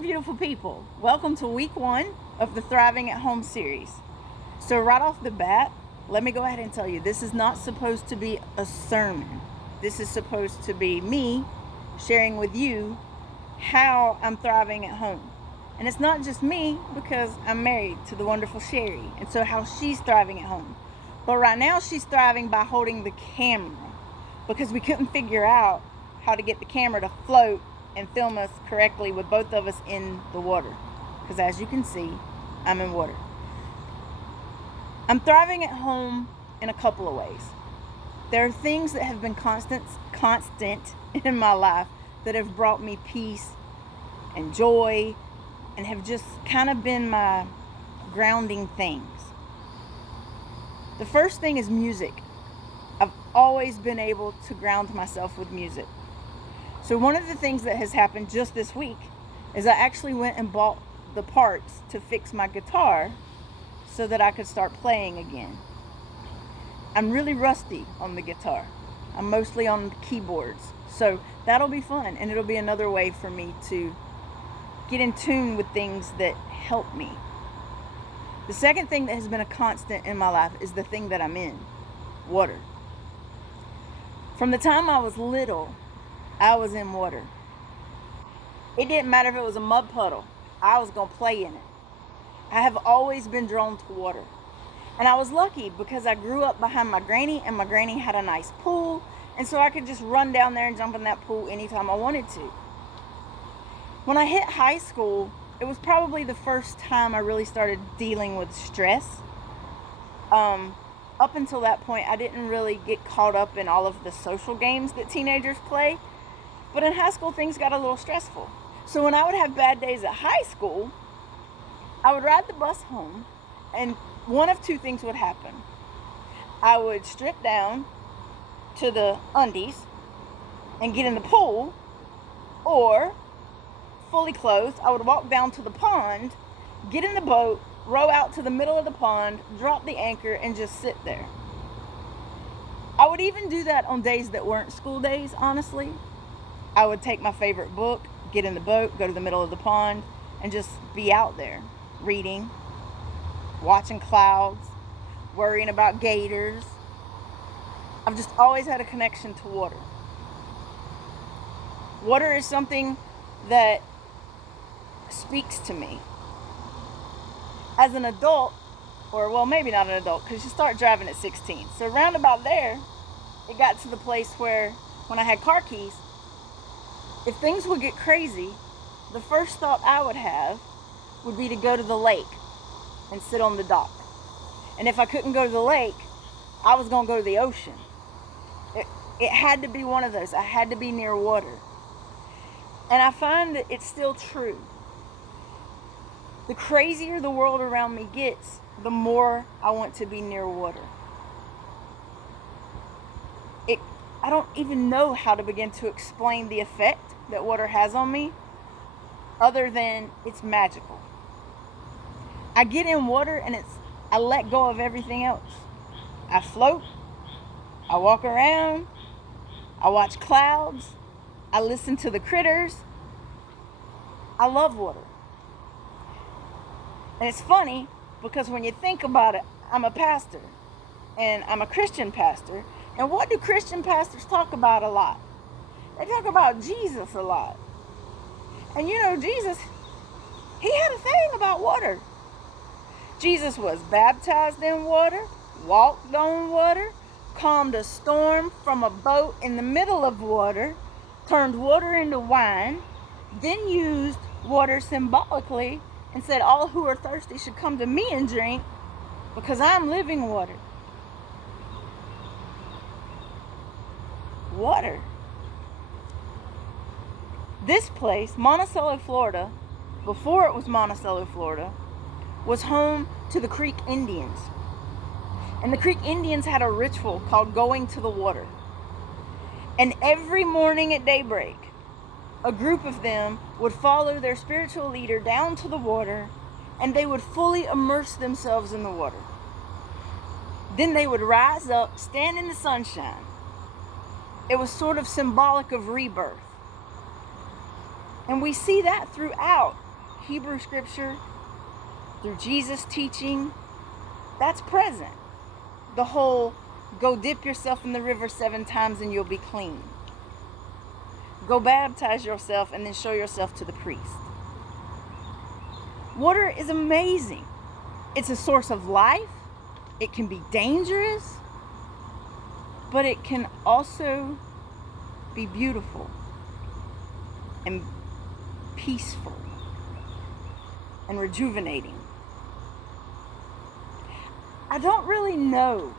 morning, beautiful people. Welcome to week 1 of the Thriving at Home series. So right off the bat, let me go ahead and tell you, this is not supposed to be a sermon. This is supposed to be me sharing with you how I'm thriving at home. And it's not just me, because I'm married to the wonderful Sherry, and so how she's thriving at home. But right now she's thriving by holding the camera, because we couldn't figure out how to get the camera to float and film us correctly with both of us in the water. Because as you can see, I'm in water. I'm thriving at home in a couple of ways. There are things that have been constant in my life that have brought me peace and joy and have just kind of been my grounding things. The first thing is music. I've always been able to ground myself with music. So one of the things that has happened just this week is I actually went and bought the parts to fix my guitar so that I could start playing again. I'm really rusty on the guitar. I'm mostly on keyboards. So that'll be fun, and it'll be another way for me to get in tune with things that help me. The second thing that has been a constant in my life is the thing that I'm in, water. From the time I was little, I was in water. It didn't matter if it was a mud puddle. I was going to play in it. I have always been drawn to water. And I was lucky because I grew up behind my granny, and my granny had a nice pool. And so I could just run down there and jump in that pool anytime I wanted to. When I hit high school, it was probably the first time I really started dealing with stress. Up until that point, I didn't really get caught up in all of the social games that teenagers play. But in high school, things got a little stressful. So when I would have bad days at high school, I would ride the bus home, and one of two things would happen. I would strip down to the undies and get in the pool, or fully clothed, I would walk down to the pond, get in the boat, row out to the middle of the pond, drop the anchor, and just sit there. I would even do that on days that weren't school days, honestly. I would take my favorite book, get in the boat, go to the middle of the pond, and just be out there reading, watching clouds, worrying about gators. I've just always had a connection to water. Water is something that speaks to me. As an adult, or well, maybe not an adult, because you start driving at 16. So around about there, it got to the place where when I had car keys, if things would get crazy, the first thought I would have would be to go to the lake and sit on the dock. And if I couldn't go to the lake, I was going to go to the ocean. It had to be one of those. I had to be near water. And I find that it's still true. The crazier the world around me gets, the more I want to be near water. I don't even know how to begin to explain the effect that water has on me, other than it's magical. I get in water and I let go of everything else. I float, I walk around, I watch clouds, I listen to the critters. I love water. And it's funny because when you think about it, I'm a pastor, and I'm a Christian pastor. And what do Christian pastors talk about a lot? They talk about Jesus a lot. And you know, Jesus, he had a thing about water. Jesus was baptized in water, walked on water, calmed a storm from a boat in the middle of water, turned water into wine, then used water symbolically and said all who are thirsty should come to me and drink because I'm living water. Water. This place, Monticello, Florida, before it was Monticello, Florida, was home to the Creek Indians. And the Creek Indians had a ritual called going to the water. And every morning at daybreak, a group of them would follow their spiritual leader down to the water, and they would fully immerse themselves in the water. Then they would rise up, stand in the sunshine. It was sort of symbolic of rebirth. And we see that throughout Hebrew scripture, through Jesus' teaching, that's present. The whole, go dip yourself in the river 7 times and you'll be clean. Go baptize yourself and then show yourself to the priest. Water is amazing. It's a source of life. It can be dangerous, but it can also be beautiful and peaceful and rejuvenating. I don't really know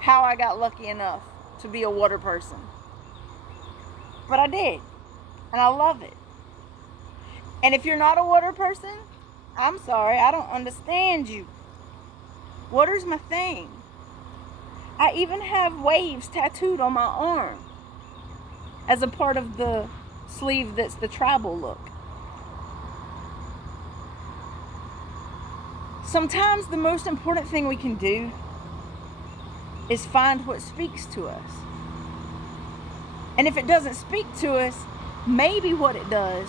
how I got lucky enough to be a water person, but I did, and I love it. And if you're not a water person, I'm sorry, I don't understand you. Water's my thing. I even have waves tattooed on my arm as a part of the sleeve that's the tribal look. Sometimes the most important thing we can do is find what speaks to us. And if it doesn't speak to us, maybe what it does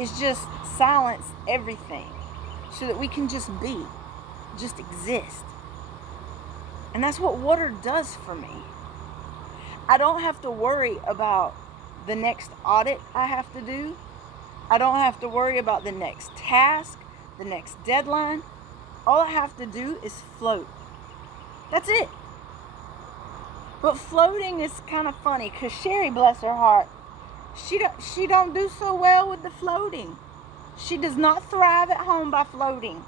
is just silence everything so that we can just be, just exist. And that's what water does for me. I don't have to worry about the next audit I have to do. I don't have to worry about the next task, the next deadline. All I have to do is float. That's it. But floating is kind of funny because Sherry, bless her heart, she don't do so well with the floating. She does not thrive at home by floating.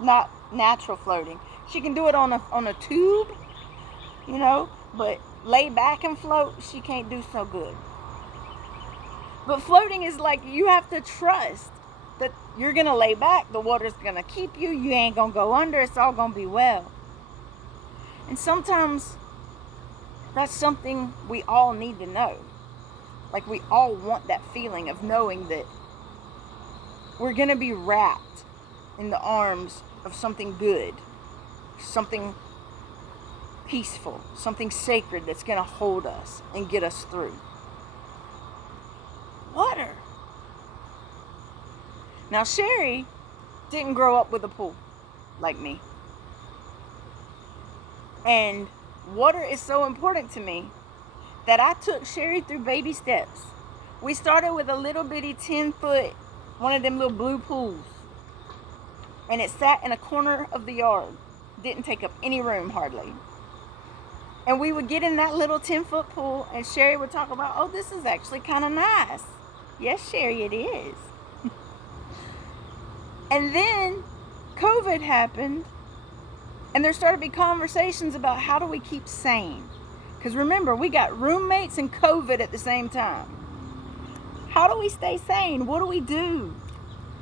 Not natural floating. She can do it on a tube, you know, but lay back and float, she can't do so good. But floating is like you have to trust that you're going to lay back, the water's going to keep you, you ain't going to go under, it's all going to be well. And sometimes that's something we all need to know. Like we all want that feeling of knowing that we're going to be wrapped in the arms of something good, something peaceful, something sacred that's going to hold us and get us through. Water. Now, Sherry didn't grow up with a pool like me. And water is so important to me that I took Sherry through baby steps. We started with a little bitty 10-foot, one of them little blue pools. And it sat in a corner of the yard. Didn't take up any room hardly. And we would get in that little 10-foot pool and Sherry would talk about, oh, this is actually kind of nice. Yes, Sherry, it is. And then COVID happened and there started to be conversations about how do we keep sane? Because remember, we got roommates and COVID at the same time. How do we stay sane? What do we do?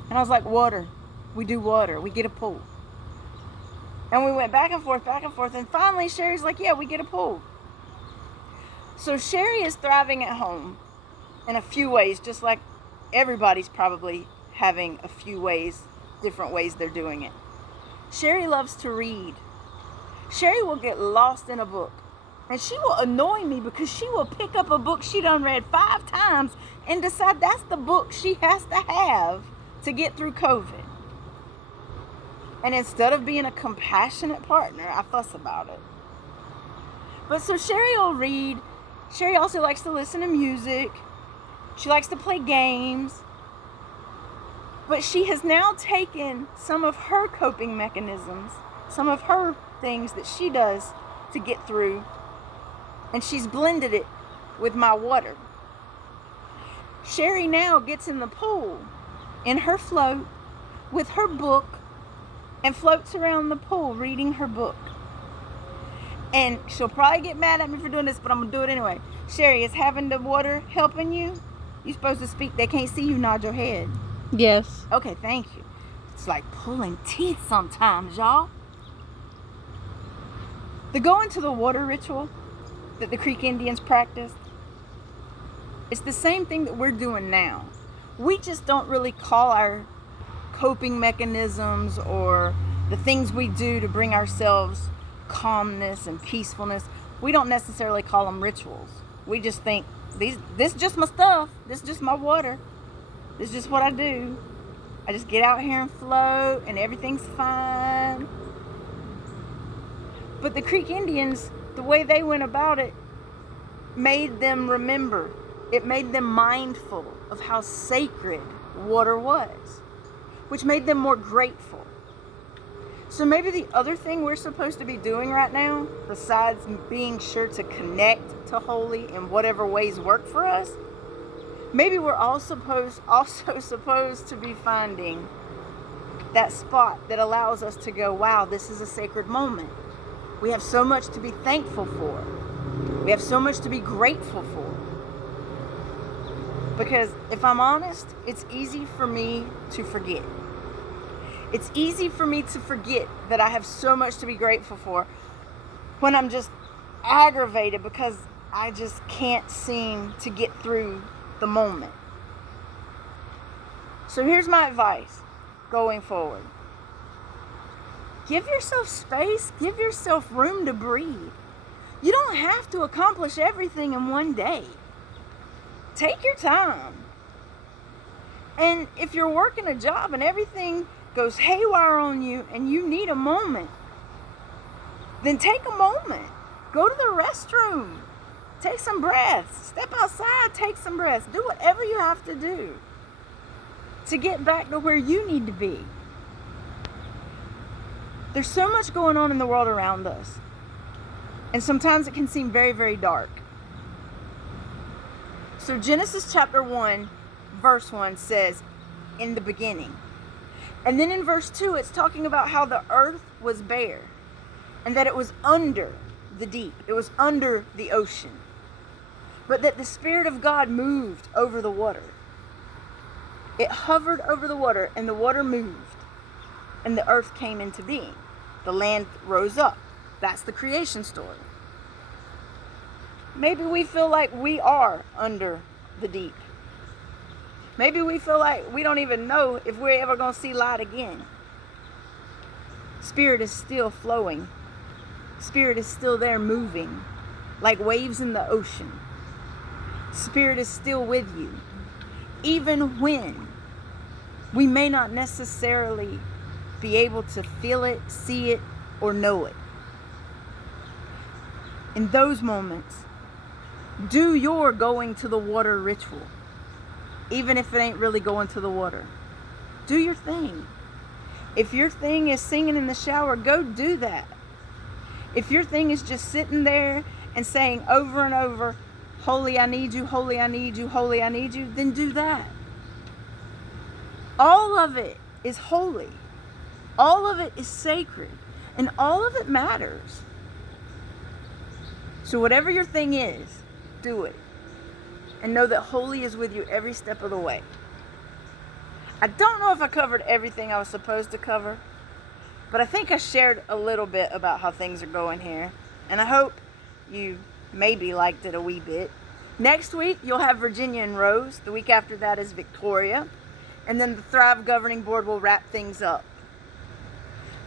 And I was like, water. We do water. We get a pool. And we went back and forth. And finally, Sherry's like, yeah, we get a pool. So Sherry is thriving at home in a few ways, just like everybody's probably having a few ways, different ways they're doing it. Sherry loves to read. Sherry will get lost in a book. And she will annoy me because she will pick up a book she done read 5 times and decide that's the book she has to have to get through COVID. And instead of being a compassionate partner, I fuss about it. But so Sherry will read. Sherry also likes to listen to music. She likes to play games. But she has now taken some of her coping mechanisms, some of her things that she does to get through, and she's blended it with my water. Sherry now gets in the pool in her float with her book and floats around the pool reading her book. And she'll probably get mad at me for doing this, but I'm going to do it anyway. Sherry, is having the water helping you? You're supposed to speak. They can't see you nod your head. Yes. Okay, thank you. It's like pulling teeth sometimes, y'all. The going to the water ritual that the Creek Indians practiced, it's the same thing that we're doing now. We just don't really call our coping mechanisms or the things we do to bring ourselves calmness and peacefulness, we don't necessarily call them rituals. We just think, this is just my stuff. This is just my water. This is just what I do. I just get out here and float and everything's fine. But the Creek Indians, the way they went about it, made them remember. It made them mindful of how sacred water was, which made them more grateful. So maybe the other thing we're supposed to be doing right now, besides being sure to connect to holy in whatever ways work for us, maybe we're also supposed to be finding that spot that allows us to go, wow, this is a sacred moment. We have so much to be thankful for. We have so much to be grateful for. Because if I'm honest, it's easy for me to forget. It's easy for me to forget that I have so much to be grateful for when I'm just aggravated because I just can't seem to get through the moment. So here's my advice going forward. Give yourself space. Give yourself room to breathe. You don't have to accomplish everything in one day. Take your time. And if you're working a job and everything goes haywire on you and you need a moment, then take a moment. Go to the restroom. Take some breaths. Step outside, take some breaths. Do whatever you have to do to get back to where you need to be. There's so much going on in the world around us. And sometimes it can seem very, very dark. So Genesis chapter 1, verse 1 says, in the beginning. And then in verse 2, it's talking about how the earth was bare and that it was under the deep. It was under the ocean. But that the Spirit of God moved over the water. It hovered over the water and the water moved and the earth came into being. The land rose up. That's the creation story. Maybe we feel like we are under the deep. Maybe we feel like we don't even know if we're ever going to see light again. Spirit is still flowing. Spirit is still there moving like waves in the ocean. Spirit is still with you. Even when we may not necessarily be able to feel it, see it, or know it. In those moments, do your going to the water ritual. Even if it ain't really going to the water. Do your thing. If your thing is singing in the shower, go do that. If your thing is just sitting there and saying over and over, holy, I need you, holy, I need you, holy, I need you, then do that. All of it is holy. All of it is sacred. And all of it matters. So whatever your thing is, do it. And know that holy is with you every step of the way. I don't know if I covered everything I was supposed to cover, but I think I shared a little bit about how things are going here. And I hope you maybe liked it a wee bit. Next week, you'll have Virginia and Rose. The week after that is Victoria. And then the Thrive Governing Board will wrap things up.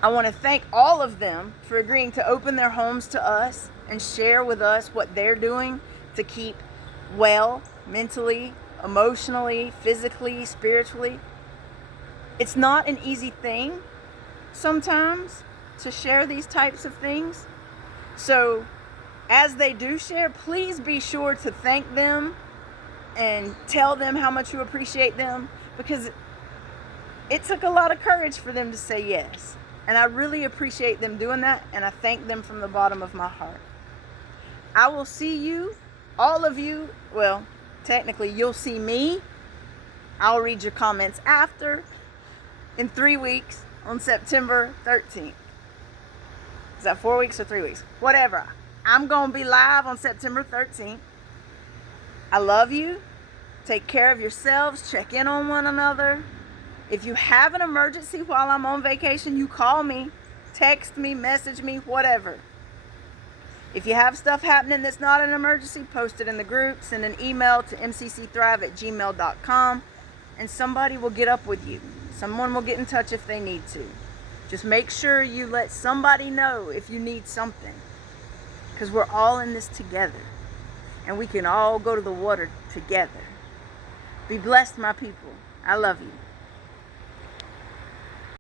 I want to thank all of them for agreeing to open their homes to us and share with us what they're doing to keep well, mentally, emotionally, physically, spiritually. It's not an easy thing sometimes to share these types of things. So as they do share, please be sure to thank them and tell them how much you appreciate them, because it took a lot of courage for them to say yes. And I really appreciate them doing that, and I thank them from the bottom of my heart. I will see you, all of you, well, technically you'll see me. I'll read your comments after, in 3 weeks, on September 13th. Is that 4 weeks or 3 weeks? Whatever. I'm going to be live on September 13th. I love you. Take care of yourselves. Check in on one another. If you have an emergency while I'm on vacation, you call me, text me, message me, whatever. If you have stuff happening that's not an emergency, post it in the group, send an email to mccthrive@gmail.com, and somebody will get up with you. Someone will get in touch if they need to. Just make sure you let somebody know if you need something, because we're all in this together, and we can all go to the water together. Be blessed, my people. I love you.